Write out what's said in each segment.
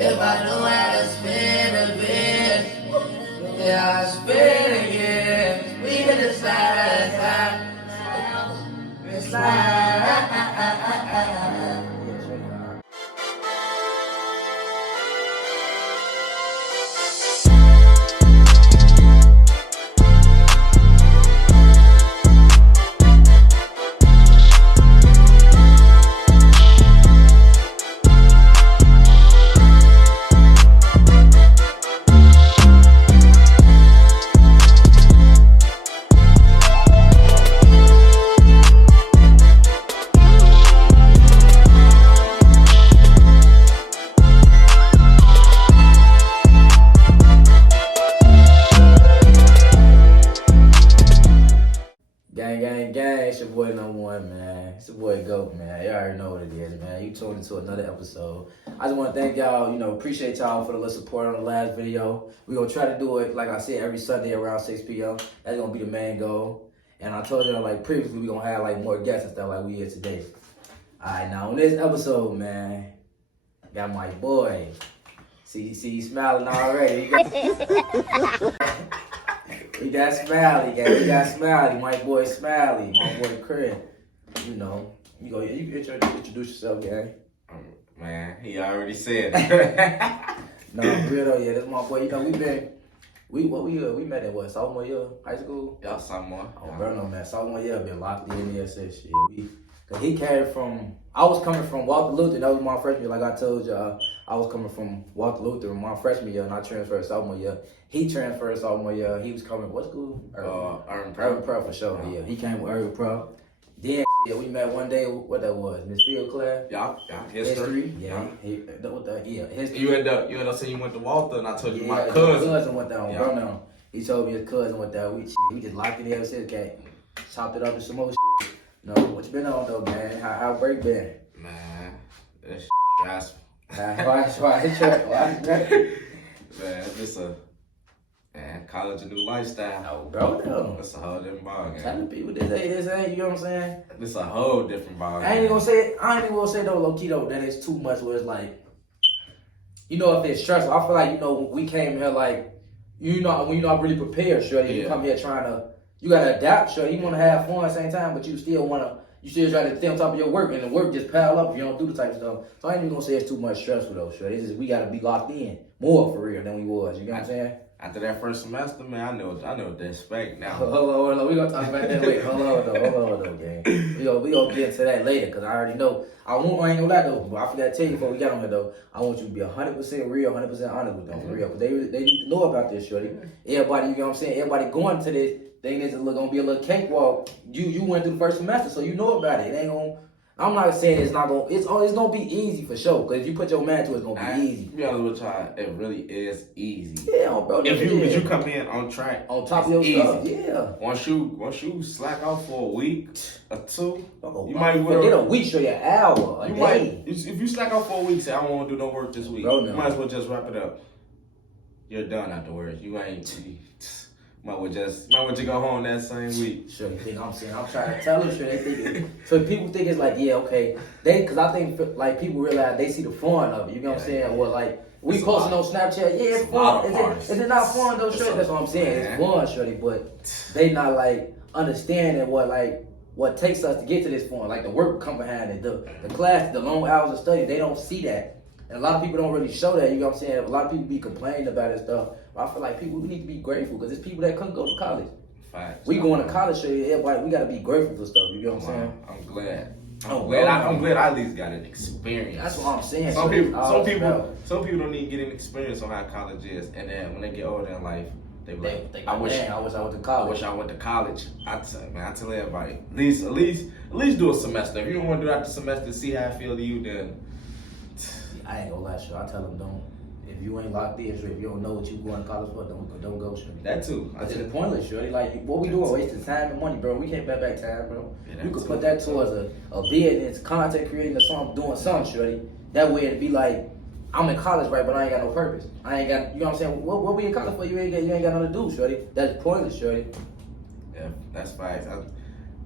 If I knew how to spin a bit, yeah, I spin again. We hit the slide, slide. Gang, it's your boy number one, man. It's your boy GOATT, man. You already know what it is, man. You tuned into another episode. I just want to thank y'all, appreciate y'all for the little support on the last video. We're going to try to do it, like I said, every Sunday around 6 p.m. That's going to be the main goal. And I told y'all, previously, we're going to have, more guests and stuff like we here today. All right, now, on this episode, man, got my boy. See, you smiling already. We got Smiley, guys. We got Smiley, my boy Smiley, my boy Chris. You can introduce yourself, gang. Man, he already said. No, for real though, yeah, that's my boy. We met in what, sophomore year, high school? Y'all sophomore. Oh, bro, no, man, sophomore year, been locked in here since shit. Cause he came from, I was coming from Walter Luther. That was my freshman year, like I told y'all. I was coming from Walter Luther my freshman year, and I transferred sophomore year. He transferred sophomore year. He was coming, what school? Urban Pro for sure. Yeah, he came with Urban Pro. Then we met one day. What that was? Miss Field class. Yeah, history. Yeah, history. You end up saying you went to Walter, and I told you my cousin. cousin Went down. Yeah. Bro, now he told me his cousin went down. We just locked in there since came, chopped it up and some more shit. What you been on though, man? How break been? Man, this stressful. Why? Man, this college a new lifestyle. Oh, bro, no. It's a whole different ballgame. Telling people this ain't, you know what I'm saying? It's a whole different ballgame. I ain't even gonna say though, low key though, that it's too much where it's like, if it's stressful. I feel like, we came here like, when you're not really prepared, sure. You come here trying to, you gotta adapt, sure. You wanna have fun at the same time, but you still try to stay on top of your work, and the work just pile up if you don't do the type of stuff. So I ain't even gonna say it's too much stressful though, sure. It's just we gotta be locked in more for real than we was. You know what I'm saying? After that first semester, man, I know what to expect now. Hold on. We gonna talk about that later. Hold on though, gang. We gonna get into that later, cause I already know. I ain't gonna lie though, but I forgot to tell you before we got on here though. I want you to be 100% real, 100% honest with them for real, cause they need to know about this, shorty. Everybody, you know what I'm saying? Everybody going to this. Think this is gonna be a little cakewalk. You went through the first semester, so you know about it. It ain't gonna. I'm not saying it's not gonna. It's gonna be easy for sure. Cause if you put your mind to it, it's gonna be easy. To be honest with y'all, it really is easy. Yeah, bro. If you come in on track, on top of your stuff, yeah. Once you slack off for a week or two, you might get a week, show you an hour, a day. If you slack off for a week, say I don't want to do no work this week. Bro, no. You might as well just wrap it up. You're done afterwards. You ain't. Might well just go home that same week. Sure, you think I'm saying? I'm trying to tell them. Sure, they think so. People think it's like, yeah, okay. Because I think like people realize they see the fun of it. You know what I'm saying? Well, like we posting on Snapchat, yeah, it's fun. Is it not fun though, Shorty? That's what I'm saying. It's fun, Shorty, but they not like understanding what takes us to get to this point. Like the work come behind it, the class, the long hours of study. They don't see that. And a lot of people don't really show that, you know what I'm saying? A lot of people be complaining about it and stuff. But I feel like we need to be grateful because there's people that couldn't go to college. Facts. We going to college, so everybody, we got to be grateful for stuff, you know what I'm saying? I'm glad. I'm glad I at least got an experience. That's what I'm saying. Some people don't even get an experience on how college is. And then when they get older in life, they be like, I wish I went to college. I tell everybody, at least do a semester. If you don't want to do that the semester, see how I feel to you, then I ain't gonna lie, sure. I tell them don't. If you ain't locked in, sure. If you don't know what you going to college for, don't go, sure. That too. It's just pointless, sure. Like what we doing, wasting time and money, bro. We can't pay back time, bro. Yeah, you could put that towards a business, content creating, or something, doing something, shorty. That way it'd be like, I'm in college, right, but I ain't got no purpose. I ain't got, you know what I'm saying? What we in college for? You ain't got nothing to do, shorty. That's pointless, shorty. Yeah, that's facts.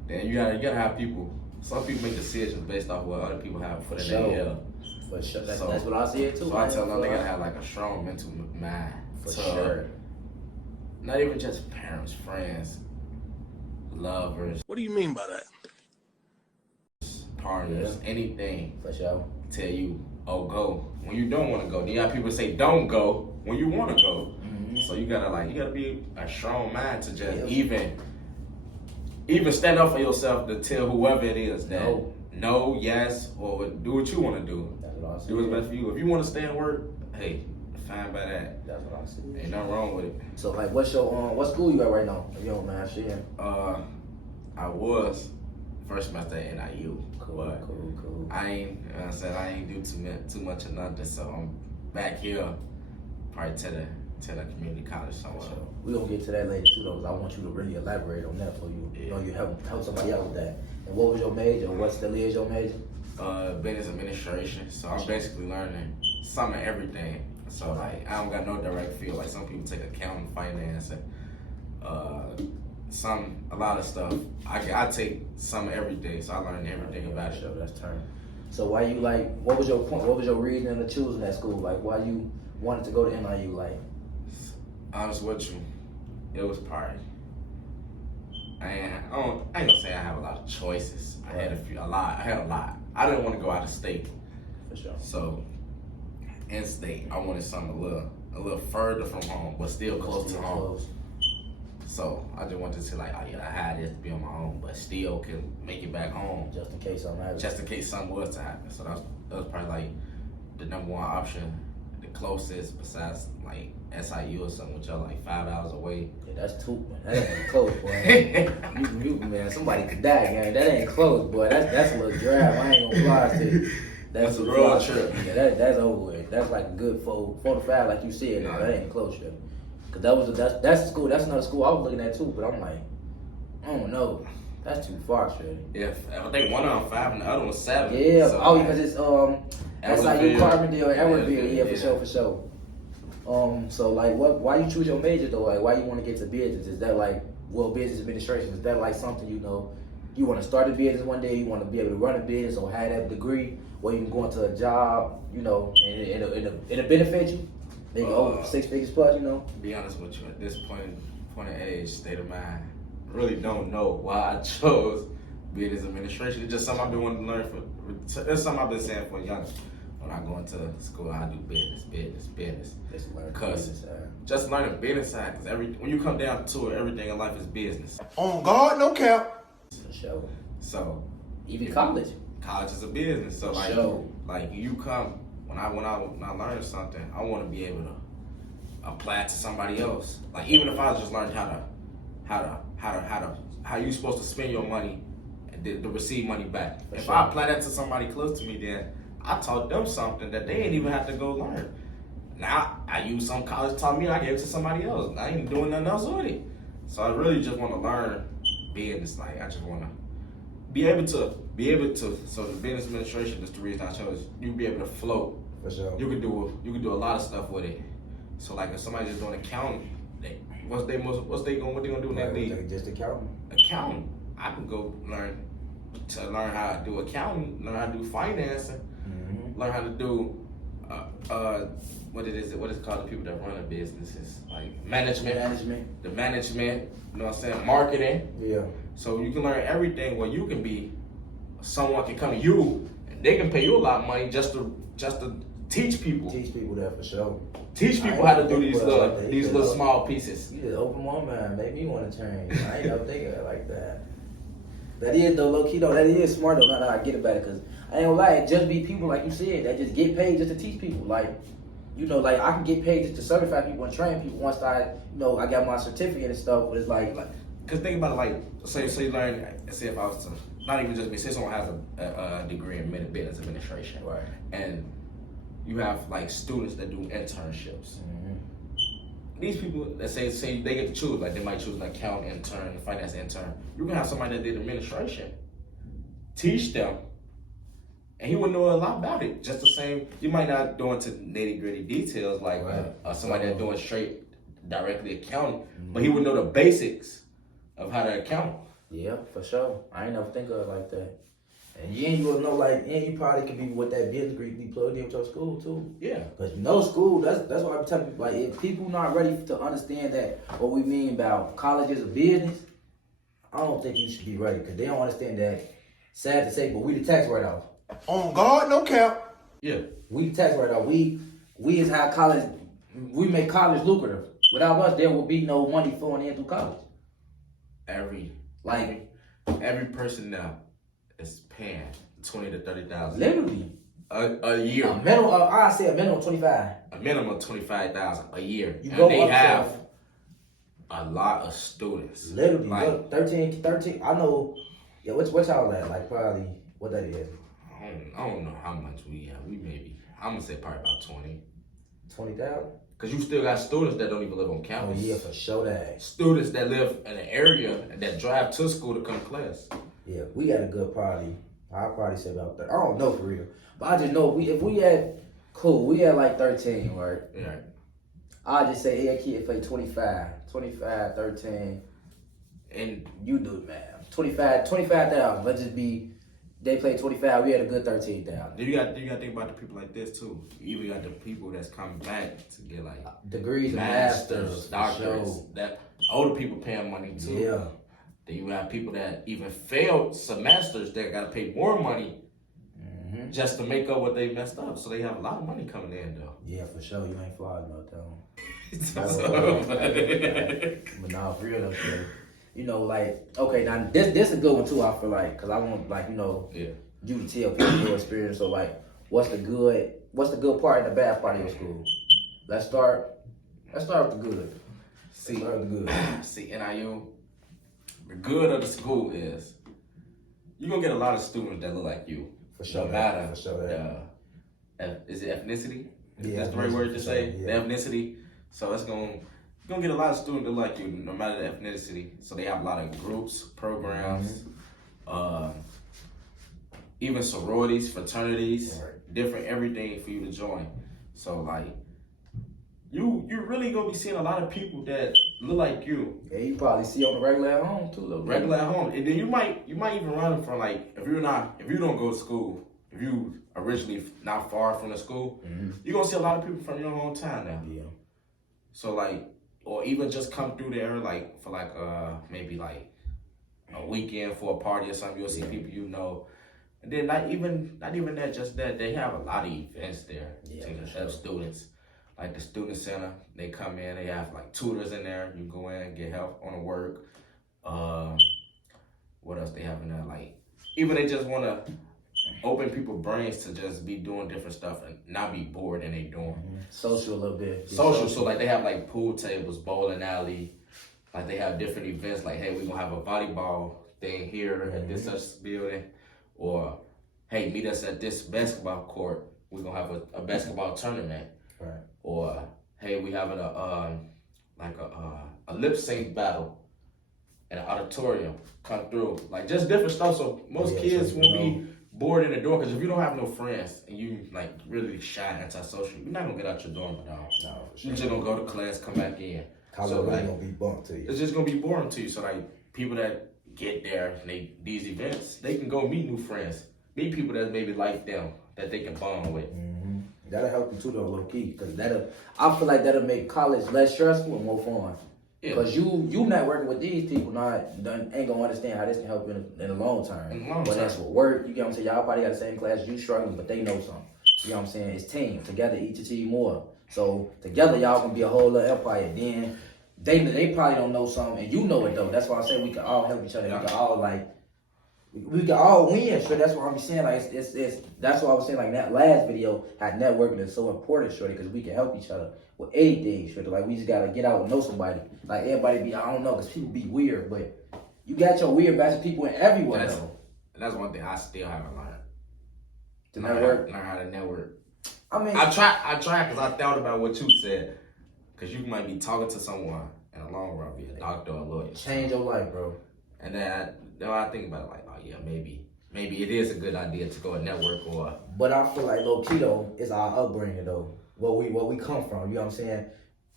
Then you gotta have people. Some people make decisions based off what other people have put in their head. For sure. That's what I see it too. So I tell them they gotta have like a strong mental mind. For sure. Not even just parents, friends, lovers. What do you mean by that? Partners, anything. For sure. Tell you, oh, go when you don't want to go. Then you have people say, don't go when you want to go. Mm-hmm. So you gotta be a strong mind to just even stand up for yourself to tell whoever it is that no, yes, or do what you want to do. That's what I see. Do what's best for you. If you want to stay and work, hey, fine by that. That's what I see. Ain't nothing wrong with it. So like, what's your what school you at right now? If you don't mind sharing. I was first semester at NIU. Cool. I ain't do too much of nothing, so I'm back here, probably to the community college somewhere. Sure. We gonna get to that later too, though, because I want you to really elaborate on that for you. You know, you help somebody out with that. And what was your major? Or what still is your major? Business administration. So I'm basically learning some of everything. So like, I don't got no direct field. Like some people take accounting, finance, and a lot of stuff. I take some of everything, so I learned everything about it. Sure, that's turn. So why you like? What was your point? What was your reason to choosing that school? Like, why you wanted to go to NIU? Like, honest with you, it was part. I ain't gonna say I have a lot of choices. I had a lot. I didn't want to go out of state. For sure. So, in state, I wanted something a little further from home, but still close to home. So I just wanted to say like, oh yeah, I had this to be on my own, but still can make it back home. Just in case something happened. Just in case something was to happen. So that was probably like the number one option, the closest besides like SIU or something, which are like 5 hours away. Yeah, that's too. That ain't close, boy. you man, somebody could die, man. That ain't close, boy. That's a little drive. I ain't gonna lie to you. That's a road trip. Yeah, that's over with. That's like a good 4 to 5, like you said. No, that ain't close, shit. Cause that's the school. That's another school I was looking at too. But I'm like, I don't know. That's too far, straight. Yeah, I think one of them 5 and the other one 7. Yeah. So, because it's SIU, Carbondale, Edwardville. Yeah, for sure. So like, why you choose your major though? Like, why you want to get to business? Is that like, business administration? Is that like something you want to start a business one day? You want to be able to run a business or have that degree where you can go into a job, and it'll benefit you. Maybe over 6 figures plus, Be honest with you, at this point of age, state of mind, really don't know why I chose business administration. It's just something I've been wanting to learn it's something I've been saying for young. When I go into school, I do business. Just learn the business side, because when you come down to it, everything in life is business. On God, no cap. For sure. So even college. College is a business. So like you come. When I learn something, I want to be able to apply it to somebody else. Like even if I just learned how you supposed to spend your money and to receive money back. If I apply that to somebody close to me, then I taught them something that they ain't even have to go learn. Now I use some college taught me, I gave it to somebody else. I ain't doing nothing else with it. So I really just want to learn business. Like I just want to be able to. So the business administration is the reason I chose. You be able to float. For sure. You could do a lot of stuff with it. So like if somebody's just doing accounting, what they gonna do when they leave? Just accounting. Accounting. I can go learn how to do accounting, learn how to do financing, learn how to do what is it called, the people that run the businesses, like management. The management, you know what I'm saying? Marketing. Yeah. So you can learn everything where you can be, someone can come to you and they can pay you a lot of money just to teach people. Teach people that for sure. Teach people how to do these little small pieces. You just open my mind, make me want to change. I ain't never think of it like that. That is though, low key though, that is smart though, now that I get about it, because I ain't gonna lie, it just be people like you said that just get paid just to teach people. Like, like I can get paid just to certify people and train people once I got my certificate and stuff, but it's like because think about it, like, say you learn, say if I was to, not even just me, say someone has a degree in business administration, right, and you have like students that do internships. These people that say they get to choose, like they might choose an account intern, a finance intern. You can have somebody that did administration, teach them, and he would know a lot about it. Just the same, you might not go into nitty gritty details like somebody that's doing straight directly accounting, but he would know the basics of how to account. Yeah, for sure. I ain't never think of it like that. And you will know, like, you probably could be with that business degree be plugged in with your school too. Yeah. Because school, that's why I'm telling people, like, if people not ready to understand that what we mean about college is a business, I don't think you should be ready because they don't understand that. Sad to say, but we the tax write-off. On God, no cap. Yeah. We the tax write-off. We is how college, we make college lucrative. Without us, there will be no money flowing in through college. Every person now is paying $20,000 to $30,000. Literally. A year. I say a minimum of 25. A minimum of 25,000 a year. You and go they up have a lot of students. Literally, like, look, 13. I know. Yeah, what y'all at? Like probably what that is. I don't know how much we have. We maybe I'm gonna say probably about 20,000. Cause you still got students that don't even live on Oh campus. yeah, for sure that. Students that live in an area that drive to school to come to class. Yeah, we got a good probably. I'll probably say about 30. I don't know for real, but I just know if we had we had like 13, right? Yeah. I just say a kid play 25, 13, and you do it, man. 25,000. Let's just be. They played 25. We had a good 13,000. You got to think about the people like this too. You even got the people that's coming back to get like degrees, masters, doctorates. That older people paying money too. Yeah. Then you have people that even failed semesters that got to pay more money just to make up what they messed up. So they have a lot of money coming in though. Yeah, for sure. You ain't flying about that one. But nah, for real though, shit. You know, like, okay, now this is a good one too, I feel like, because I want, like, you know, you to tell people your experience. So, like, what's the good part and the bad part of your school? Let's start with the good. See, NIU, the good of the school is you're going to get a lot of students that look like you. For sure. No matter. For sure. Is it ethnicity? Yeah, that's the right word to say? Yeah. The ethnicity. So it's going to... You're going to get a lot of students that like you, no matter the ethnicity. So they have a lot of groups, programs, even sororities, fraternities, different everything for you to join. So like, you're really going to be seeing a lot of people that look like you. Yeah, you probably see on the regular at home too, though. Regular at home. And then you might even run from like, if you don't go to school, if you originally not far from the school, you're going to see a lot of people from your hometown now. Yeah. So like, or even just come through there like for like maybe like a weekend for a party or something. You'll see people you know, and then not even that, just that they have a lot of events there to help students. Like the student center, they come in, they have like tutors in there. You go in, get help on the work. What else they have in there? Like even they just want to open people's brains to just be doing different stuff and not be bored in their dorm. Social a little bit. Social. So like they have like pool tables, bowling alley. Like they have different events. Like, hey, we're gonna have a volleyball thing here at this such building, or hey, meet us at this basketball court. We're gonna have a basketball tournament. Right. Or hey, we having a lip sync battle in an auditorium. Come through. Like just different stuff. So most kids won't be bored in the door, because if you don't have no friends and you like really shy, antisocial, you're not gonna get out your dorm at all. No, for sure. You're just gonna go to class, come back in. College really gonna be bumped to you. It's just gonna be boring to you. So like people that get there and these events, they can go meet new friends, meet people that maybe like them, that they can bond with. That'll help you too though, low key, because I feel like that'll make college less stressful and more fun. Because you not working with these people, ain't gonna understand how this can help you in the long term. But that's what work. You get what I'm saying? Y'all probably got the same class, you struggling, but they know something. You know what I'm saying? It's team. Together, each achieve more. So together, y'all can be a whole little empire. Then they probably don't know something, and you know it though. That's why I say we can all help each other. We can all we can all win. So that's what I'm saying. Like it's that's what I was saying. Like that last video, how networking is so important, shorty, because we can help each other with anything, shorty. Like we just gotta get out and know somebody. Like everybody I don't know, because people be weird, but you got your weird batch of people in everywhere though. And that's one thing I still haven't learned. To network. Learn how to network. I mean, I try because I thought about what you said. Because you might be talking to someone in the long run, be a doctor or a lawyer. Change your life, bro. And then I think about it like, oh yeah, maybe it is a good idea to go and network or. But I feel like low key though, it's our upbringing though. Where we come from, you know what I'm saying?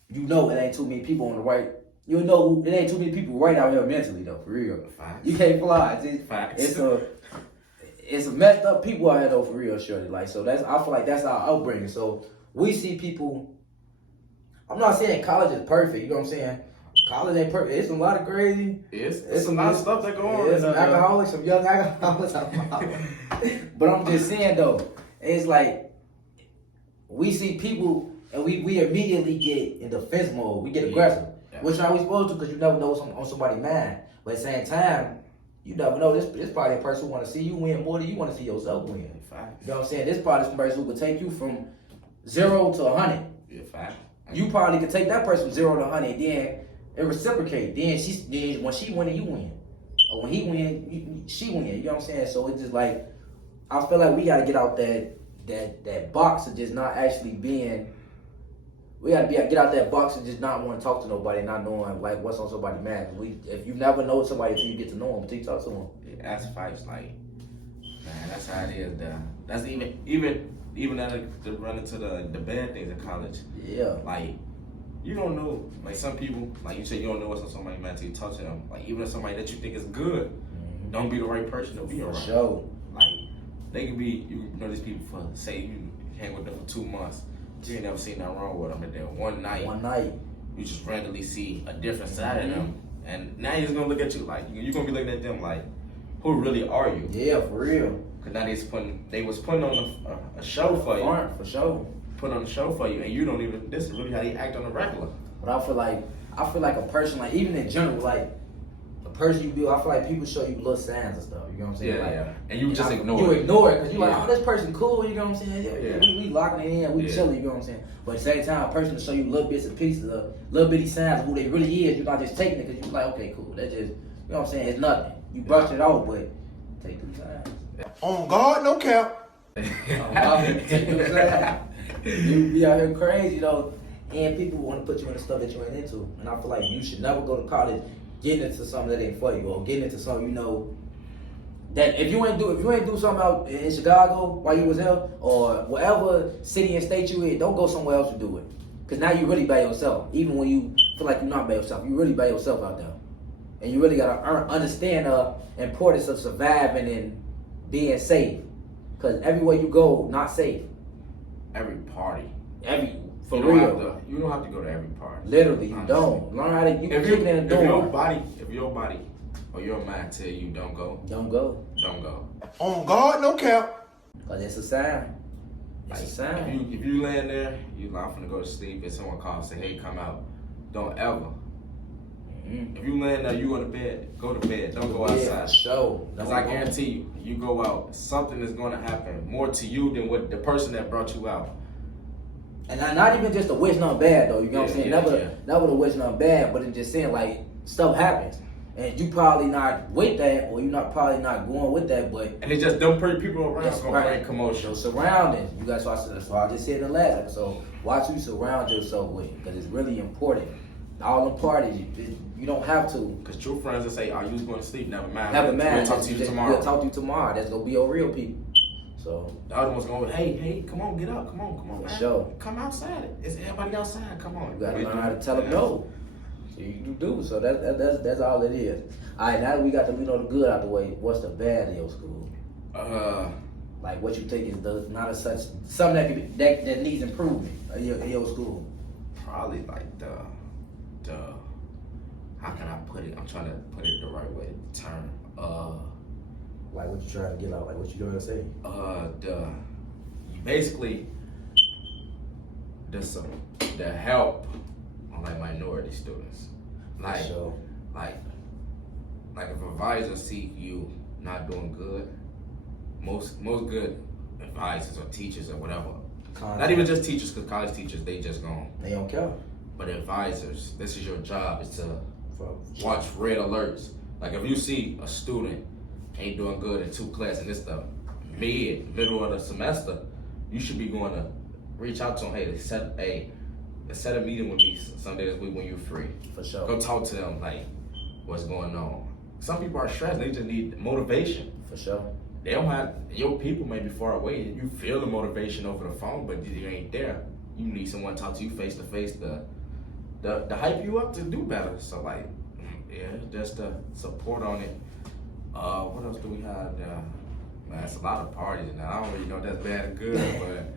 You know it ain't too many people on the right. You know it ain't too many people right out here mentally though, for real. Facts. You can't fly. Facts. it's messed up people out here though, for real, shorty. Like, so I feel like that's our upbringing. So we see people. I'm not saying college is perfect. You know what I'm saying? College ain't perfect. It's a lot of crazy. It's a lot of stuff that go on. It's some alcoholics, some young alcoholics. But I'm just saying though, it's like we see people and we immediately get in defense mode. We get aggressive, which are we supposed to? Because you never know what's on somebody's mind. But at the same time, you never know. This probably a person who want to see you win more than you want to see yourself win. You know what I'm saying? This probably some person who could take you from 0 to 100. Yeah, fact. You probably could take that person from 0 to 100, then it reciprocate. Then when she win, you win. Or when he win, she win. You know what I'm saying? So it's just like, I feel like we gotta get out that box of just not actually being. We gotta get out that box and just not want to talk to nobody, not knowing like what's on somebody's mind. If you never know somebody until you get to know them, until you talk to them. Yeah, that's facts. Like, man, that's how it is. That's even to run into the bad things in college. Yeah. Like, you don't know. Like some people, like you said, you don't know what's on somebody's mind until you touch them. Like even if somebody that you think is good, don't be the right person to be around. For sure. Like they could be, you know these people for say you hang with them for 2 months. You ain't never seen nothing wrong with them, and then one night, you just randomly see a different side of them, and now he's gonna look at you like you're gonna be looking at them like, who really are you? Yeah, for real. Cause now they was putting on a show for you. For sure. Putting on a show for you, and you don't even. This is really how they act on the regular. But I feel like a person, like even in general, like a person you build, I feel like people show you little signs and stuff. You know what I'm saying? Yeah. And you just ignore it. You ignore it because you're like, oh, this person cool. You know what I'm saying? Yeah. We locking it in. We chilling. You know what I'm saying? But at the same time, a person will show you little bits and pieces of little bitty signs of who they really is. You're not just taking it because you're like, okay, cool. That just, you know what I'm saying? It's nothing. You brush it off, but take them signs. On God, no cap. Take them signs. You be out here crazy though, and people want to put you in the stuff that you ain't into. And I feel like you should never go to college getting into something that ain't for you, or getting into something you know that if you ain't do something out in Chicago while you was there, or whatever city and state you in, don't go somewhere else to do it. Cause now you really by yourself. Even when you feel like you're not by yourself, you really by yourself out there, and you really gotta understand the importance of surviving and being safe. Cause everywhere you go, not safe. Every party. For real. You don't have to go to every party. Literally, you don't. Learn how to kick it in the door. If your body or your mind tell you don't go. Don't go. On God, no cap. Cause it's a sign. It's a sign. If you laying there, you like, I'm finna go to sleep, and someone calls and say, hey, come out. Don't ever. If you laying there, you go to bed, go to bed. Don't go outside. Yeah, for sure. Because I guarantee you go out, something is going to happen more to you than what the person that brought you out. And not even just to wish nothing bad, though. You know what I'm saying? Never to wish nothing bad, but it's just saying, like, stuff happens. And you probably not with that, or you're probably not going with that, but... And it's just them people around going to bring commotion. So surroundings. You guys, that's why I just said in the last episode, watch who you surround yourself with, because it's really important. All the parties, you don't have to. Because true friends will say, you going to sleep, never mind. We'll talk to you tomorrow. We'll talk to you tomorrow. That's going to be your real people. So the other one's going, hey, come on, get up. Come on, man. Sure. Come outside. It's everybody outside. Come on. You got to learn how to tell them no. So you do. So that's all it is. All right, now that we got the good out the way, what's the bad of your school? Like what you think is not as such something that needs improvement in your school? Probably like the how can I put it? I'm trying to put it the right way. Term. Like what you trying to get out? Like what you trying to say? Basically the help on like minority students. Like if advisors see you not doing good, most good advisors or teachers or whatever. Not even just teachers, because college teachers they just gone. They don't care. But advisors, this is your job, is to watch red alerts. Like if you see a student ain't doing good in 2 classes and this the middle of the semester, you should be going to reach out to them. Hey, set a meeting with me someday this week when you're free. For sure. Go talk to them like what's going on. Some people are stressed. They just need motivation. For sure. They don't have, your people may be far away. You feel the motivation over the phone, but you ain't there. You need someone to talk to you face to face to hype you up to do better. So like, yeah, just the support on it. What else do we have? Man, it's a lot of parties now. I don't really know if that's bad or good, but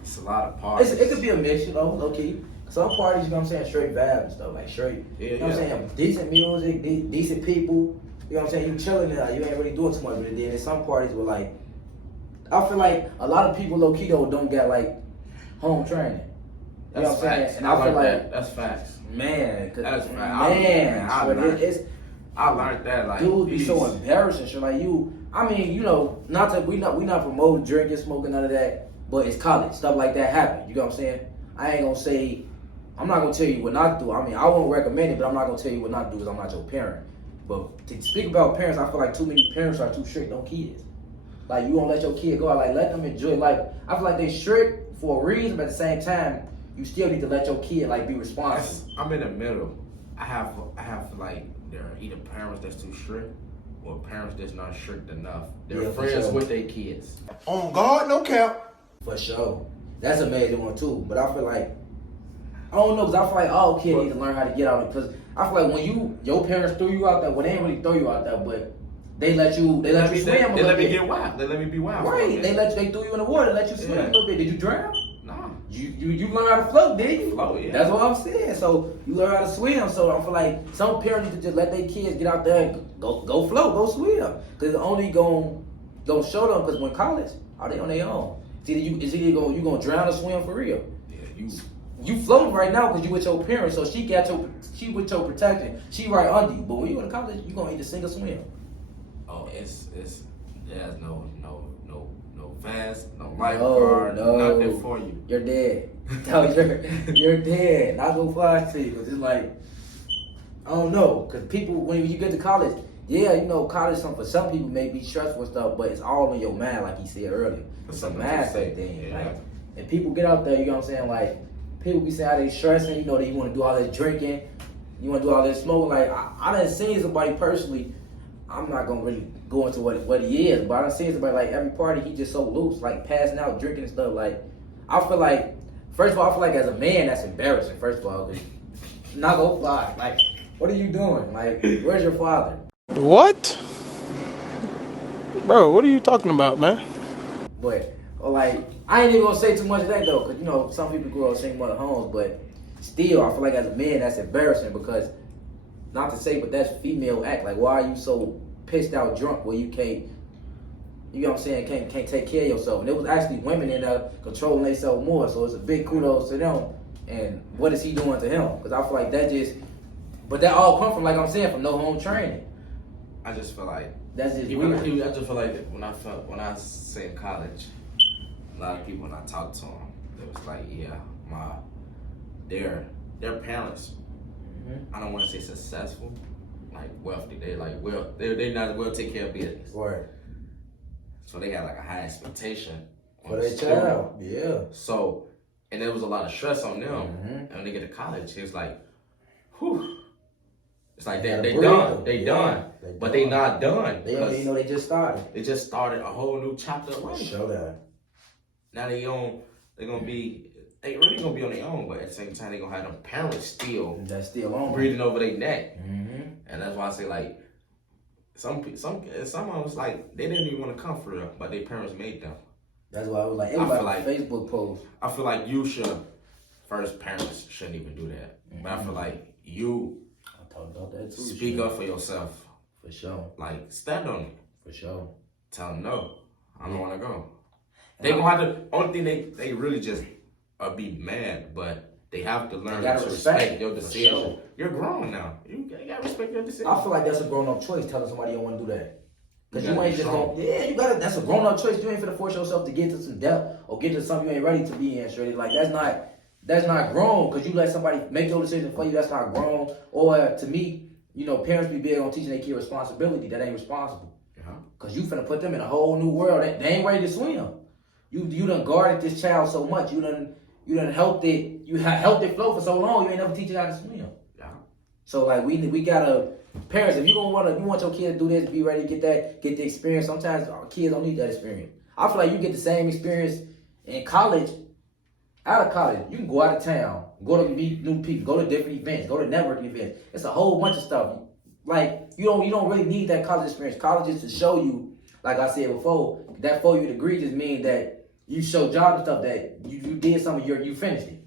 it's a lot of parties. It could be a mix, you know, low key. Some parties, you know what I'm saying, straight vibe and stuff, like straight. You know what I'm saying, decent music, decent people. You know what I'm saying, you chilling now. You ain't really doing too much with it. Then some parties were like, I feel like a lot of people low key though don't get like home training. You know what I'm saying? And I feel like that's facts. Man, that's facts. I learned that like dudes be so embarrassing. Shit, like you. I mean, you know, we not promoting drinking, smoking, none of that. But it's college, stuff like that happen. You know what I'm saying? I ain't gonna say. I'm not gonna tell you what not to do. I mean, I won't recommend it, but I'm not gonna tell you what not to do because I'm not your parent. But to speak about parents, I feel like too many parents are too strict on kids. Like you won't let your kid go out. Like let them enjoy life. I feel like they strict for a reason, but at the same time, you still need to let your kid like be responsible. I'm in the middle. I have like there are either parents that's too strict or parents that's not strict enough. They're friends with their kids. On God, no cap. For sure. That's a major one too. But I feel like I don't know, because I feel like all kids need to learn how to get out of it. Because I feel like when your parents threw you out there, well, they didn't really throw you out there, but they let you swim a little bit. They let me get wild. They let me be wild. Right. They threw you in the water, let you swim a little bit. Did you drown? No. You learn how to float, did you? Float, yeah. That's what I'm saying. So you learn how to swim. So I feel like some parents need to just let their kids get out there and go float, go swim. Because it's only gonna show them. Because when college, are they on their own? It's either you gonna drown or swim for real. Yeah, You floating right now because you with your parents, so she with your protection. She right under you. But when you go to college, you gonna either sink or swim. Oh, there's no fast, no lifeguard, nothing for you. You're dead. No, you're dead. Not gonna fly to you, 'cause it's like I don't know, 'cause people when you get to college, yeah, you know, college for some people may be stressful and stuff, but it's all in your mind, like he said earlier. It's a mindset thing. Yeah. Like, and people get out there, you know what I'm saying, like. People be saying how they stressing, you know, that you want to do all this drinking, you want to do all this smoking. Like, I done seen somebody personally, I'm not going to really go into what he is, but I done seen somebody, like, every party, he just so loose, like, passing out, drinking and stuff. Like, I feel like, first of all, I feel like as a man, that's embarrassing, first of all, because not going to fly. Like, what are you doing? Like, where's your father? What? Bro, what are you talking about, man? But, like, I ain't even gonna say too much of that though, cause you know some people grow up single mother homes, but still, I feel like as a man that's embarrassing because, not to say, but that's female act. Like, why are you so pissed out drunk where you can't, you know what I'm saying, can't take care of yourself? And there was actually women in there controlling themselves more, so it's a big kudos to them. And what is he doing to him? Because I feel like but that all come from, like I'm saying, from no home training. I just feel like that's just weird. I just feel like when I say college. A lot of people when I talked to them, it was like, yeah, their parents. Mm-hmm. I don't want to say successful, like wealthy. They not well take care of business. Right. So they had like a high expectation for their child. Yeah. So, and there was a lot of stress on them. Mm-hmm. And when they get to college, it's like, whew. It's like they done, but they not done. They don't even know they just started. They just started a whole new chapter of life. Show that. Now they really gonna be on their own, but at the same time they gonna have them parents still on breathing over their neck, mm-hmm. And that's why I say like some of them was like they didn't even want to come for real, but their parents made them. That's why I was like, everybody Facebook post. I feel like parents shouldn't even do that, mm-hmm. But I feel like I talked about that too. Speak up for yourself. For sure. Like stand on it. For sure. Tell them no, I don't want to go. They gonna have to. Only thing they really just be mad, but they have to learn to respect your decision. Sure. You're grown now. You gotta respect your decision. I feel like that's a grown up choice. Telling somebody you don't want to do that, because you ain't just gonna. Yeah, you gotta. That's a grown up choice. You ain't finna force yourself to get to some depth or get to something you ain't ready to be in. Straight like that's not grown. Because you let somebody make your decision for you. That's not grown. Or to me, you know, parents be big on teaching their kid responsibility. That ain't responsible. Because you finna put them in a whole new world. They ain't ready to swim. You done guarded this child so much. You done helped it. You have helped it flow for so long. You ain't never teach it how to swim. Yeah. So like we gotta parents. If you want your kid to do this, be ready to get the experience. Sometimes our kids don't need that experience. I feel like you get the same experience in college. Out of college, you can go out of town, go to meet new people, go to different events, go to networking events. It's a whole bunch of stuff. Like you don't really need that college experience. College is to show you like I said before, that 4-year degree just means that you show job and stuff that you did something, you finished it.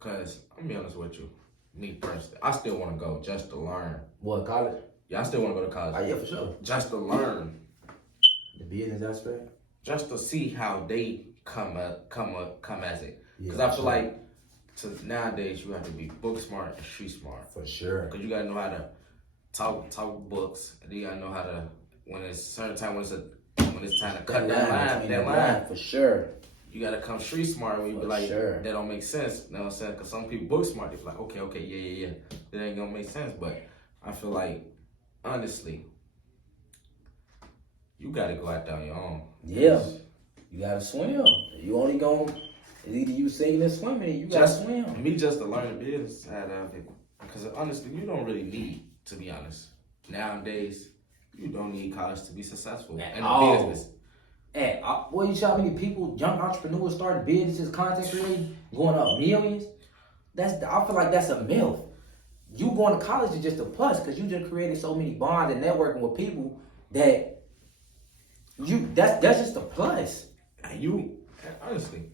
Cause I'm be honest with you, me personally, I still want to go just to learn. What, college? Yeah, I still want to go to college. Oh yeah, for sure. Just to learn. The business aspect. Just to see how they come as it. Because Yeah, I feel like nowadays you have to be book smart and street smart. For sure. Because you gotta know how to talk books, and you gotta know how to when it's certain time when it's time to cut that line. For sure. You gotta come street smart when you be like, that don't make sense. You know what I'm saying? Because some people book smart, they be like, okay, yeah, that ain't gonna make sense. But I feel like, honestly, you gotta go out there on your own. Yeah. You gotta swim. You only gonna, it's either you singing or swimming, you gotta swim. Me just to learn the business side of it. Because honestly, you don't really need, to be honest. Nowadays, you don't need college to be successful in the business. And what you see how many people, young entrepreneurs starting businesses, content creating, going up millions? I feel like that's a myth. You going to college is just a plus because you just created so many bonds and networking with people that that's just a plus. And honestly,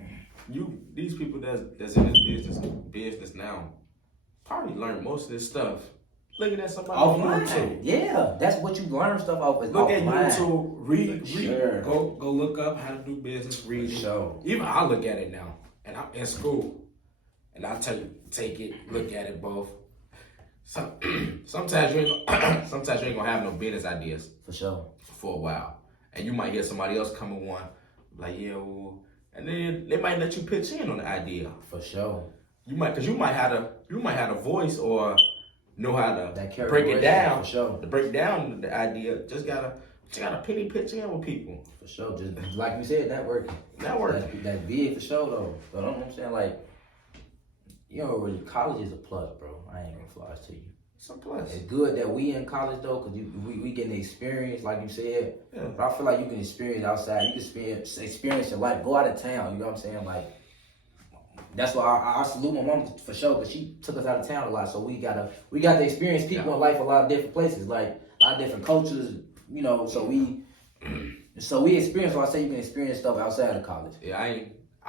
these people that's in this business now probably learn most of this stuff looking at somebody on YouTube. Yeah, that's what you learn stuff off. Look at YouTube, read. Sure. Go look up how to do business, read. Sure. Even I look at it now, and I'm in school, and I tell you, take it, look at it both. Sometimes you ain't gonna have no business ideas For sure. for a while, and you might hear somebody else come in one like, yeah, well, and then they might let you pitch in on the idea. For sure. You might have a voice or know how to break it down. For sure. To break down the idea, just gotta penny pitch in with people. For sure. Just like you said, networking. That big for sure though. But I'm saying like, really college is a plus, bro. I ain't gonna fly to you. It's a plus. It's good that we in college though, cause we getting the experience, like you said. Yeah. But I feel like you can experience outside. You can experience your life. Go out of town. You know what I'm saying? Like, that's why I salute my mom for sure, cause she took us out of town a lot. So we got to experience people in life a lot of different places, like a lot of different cultures. So we experience. So I say you can experience stuff outside of college. Yeah,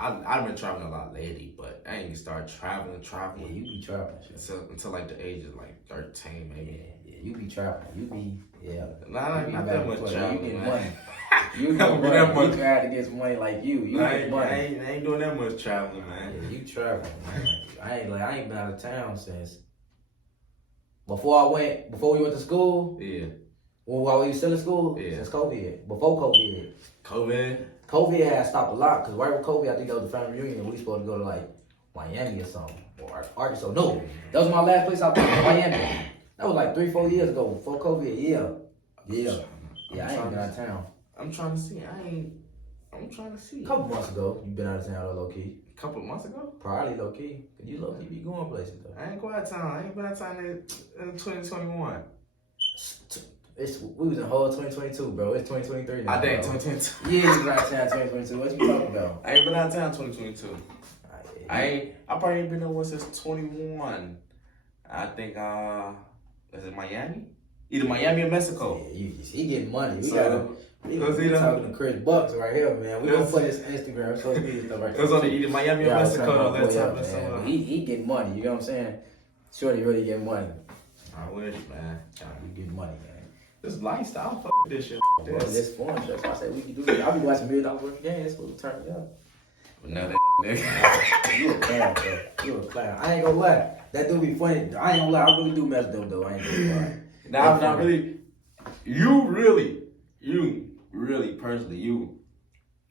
I've been traveling a lot lately, but I ain't even started traveling. Yeah, you be traveling. Until like the age of like 13, maybe. Yeah, you be traveling. Not that much traveling. You get money. You get money. You try to get some money like you. You get money. I ain't doing that much traveling, man. Yeah, you traveling, man. I ain't been out of town since before we went to school. Yeah. Well, while we were still in school. Yeah. Since COVID. Before COVID. COVID had stopped a lot because right with COVID, I think that was the family reunion. We supposed to go to like Miami or something or Arkansas. No, that was my last place I went, Miami. That was like 3-4 years ago before COVID. Yeah. I ain't been out of town. I'm trying to see. I'm trying to see. A couple months ago, you been out of town low key. A couple of months ago? Probably low key. Cause you low key be going places though. I ain't going out of town. I ain't been out of town in 2021. We was in whole 2022, bro. It's 2023 now. I think 2022. Yeah, you was out of town 2022. What you talking about? I ain't been out of town 2022. I probably ain't been nowhere since 21. I think is it Miami? Either Miami or Mexico. Yeah, he getting money. We talking to ChrisBuckz right here, man. We gonna put his Instagram, social media stuff right there. It was on either Miami or Mexico. He getting money. You know what I'm saying? Shorty really getting money. I wish, man. You getting money, man. This lifestyle, fuck this shit. This fun. That's why I said we can do it. I be watching $1 million worth of games. That's what we turn it up. But now that nigga. You a clown, bro. You a clown. I ain't gonna lie. That do be funny. I ain't gonna lie. I really do mess with them though. I ain't gonna lie. Nah, I'm not really. You really, personally, you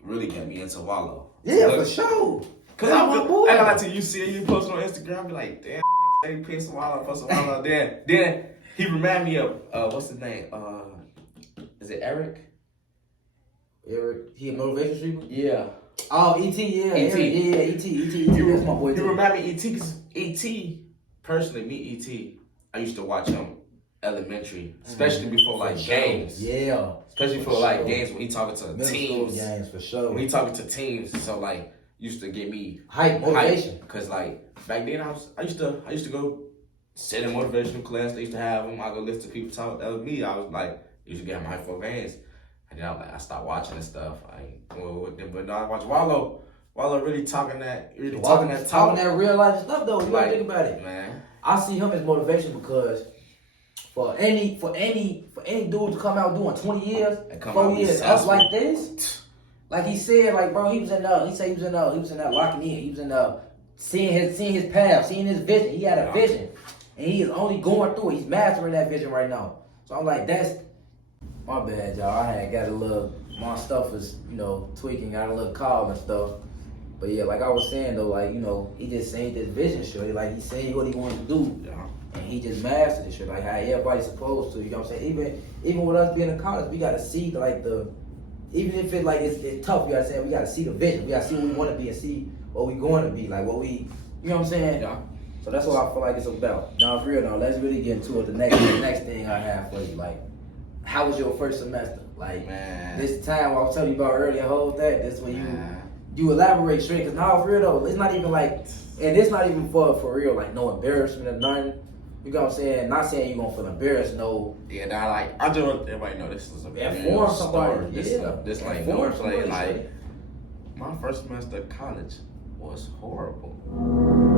really get me into Wallow. Yeah, for sure. Cause I got like to you see you post on Instagram, be like, damn, they pay some Wallow, post some Wallow. Then he remind me of what's his name? Is it Eric? Eric, he a motivation streamer? Yeah. Oh, E.T. Yeah. E.T. E.T. That's my boy. You remind me E.T. because E.T. personally, me E.T. I used to watch him elementary, especially before like games. Yeah. Especially for like games when he talking to teams. Games for sure. When he talking to teams, so like used to get me hype, motivation. Cause like back then I used to go sit in motivational class. They used to have them. I go listen to people talk. That was me. I was like used to get my hype for games. And then I stopped watching this stuff. But now I watch Wallow. Wallow really talking that real life stuff though. You gotta think about it, man. I see him as motivation because for any dude to come out doing 20 years, 4 years up like this, like he said, like bro, he said he was in that locking in. He was in seeing his path, seeing his vision. He had a vision, and he is only going through it. He's mastering that vision right now. So I'm like, that's my bad, y'all. I had got a little, my stuff was tweaking, got a little call and stuff. But yeah, like I was saying though, like he just saying this vision shit. Like he saying what he wanted to do, and he just mastered this shit. Like how everybody's supposed to. You know what I'm saying? Even with us being in college, we gotta see even if it's tough, we gotta say we gotta see the vision. We gotta see what we want to be and see what we going to be. Like what we, you know what I'm saying? Yeah. So that's what I feel like it's about. Now, for real though, let's really get into it. The next thing I have for you, like, how was your first semester? Like, man, this time I was telling you about earlier, hold that. That's when you elaborate straight. Cause now, for real though, it's not even like, and it's not even for real, like no embarrassment or nothing. You know what I'm saying? Not saying you're gonna feel embarrassed, no. Yeah, now like I just want everybody know this is a very inform somebody. story. This like no play. Like my first semester of college was horrible.